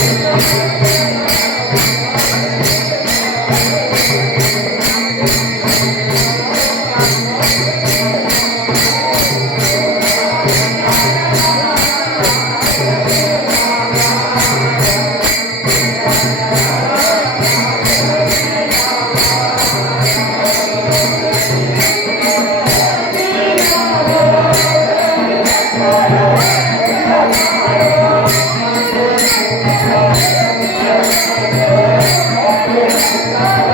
Música Amen.